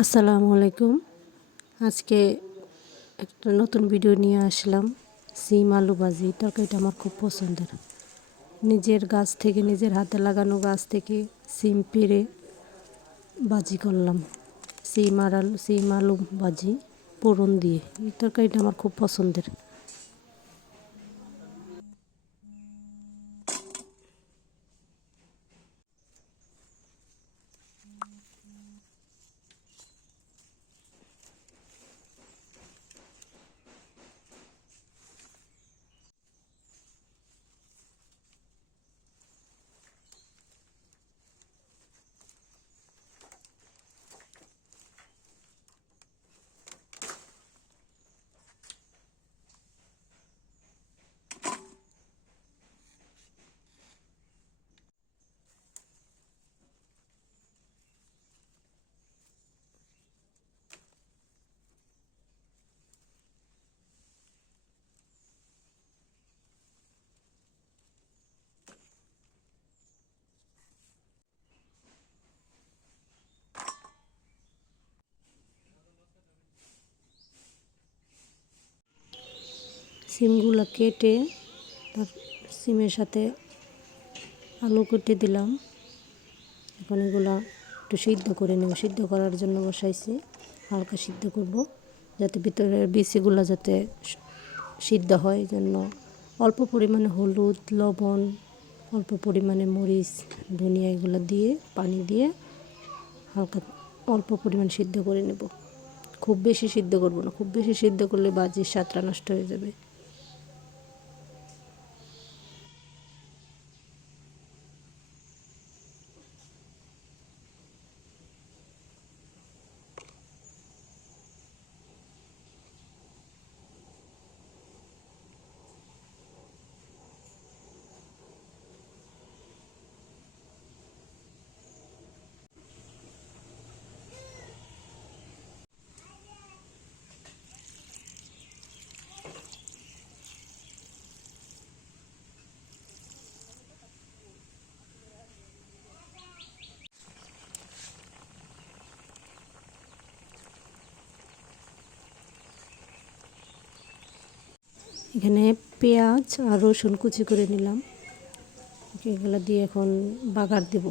আসসালামু আলাইকুম। আজকে একটা নতুন ভিডিও নিয়ে আসলাম। সিম আলু ভাজি, তরকারিটা আমার খুব পছন্দের। নিজের গাছ থেকে, নিজের হাতে লাগানো গাছ থেকে সিম পেরে বাজি করলাম। সিম আর আলু, সিম আলু ভাজি পোড়ন দিয়ে। এই তরকারিটা আমার খুব পছন্দের। সিমগুলো কেটে তার সিমের সাথে আলু কেটে দিলাম। এখন এগুলো একটু সিদ্ধ করে নেব। সিদ্ধ করার জন্য বসাইছি। হালকা সিদ্ধ করব যাতে ভিতরের বিচিগুলো যাতে সিদ্ধ হয়। জন্য অল্প পরিমাণে হলুদ, লবণ, অল্প পরিমাণে মরিচ, ধনিয়া এগুলো দিয়ে, পানি দিয়ে হালকা অল্প পরিমাণ সিদ্ধ করে নেব। খুব বেশি সিদ্ধ করব না। খুব বেশি সিদ্ধ করলে বাজির স্বাদটা নষ্ট হয়ে যাবে। এখানে পেঁয়াজ আর রসুন কুচি করে নিলাম। এগুলো দিয়ে এখন বাগার দেব।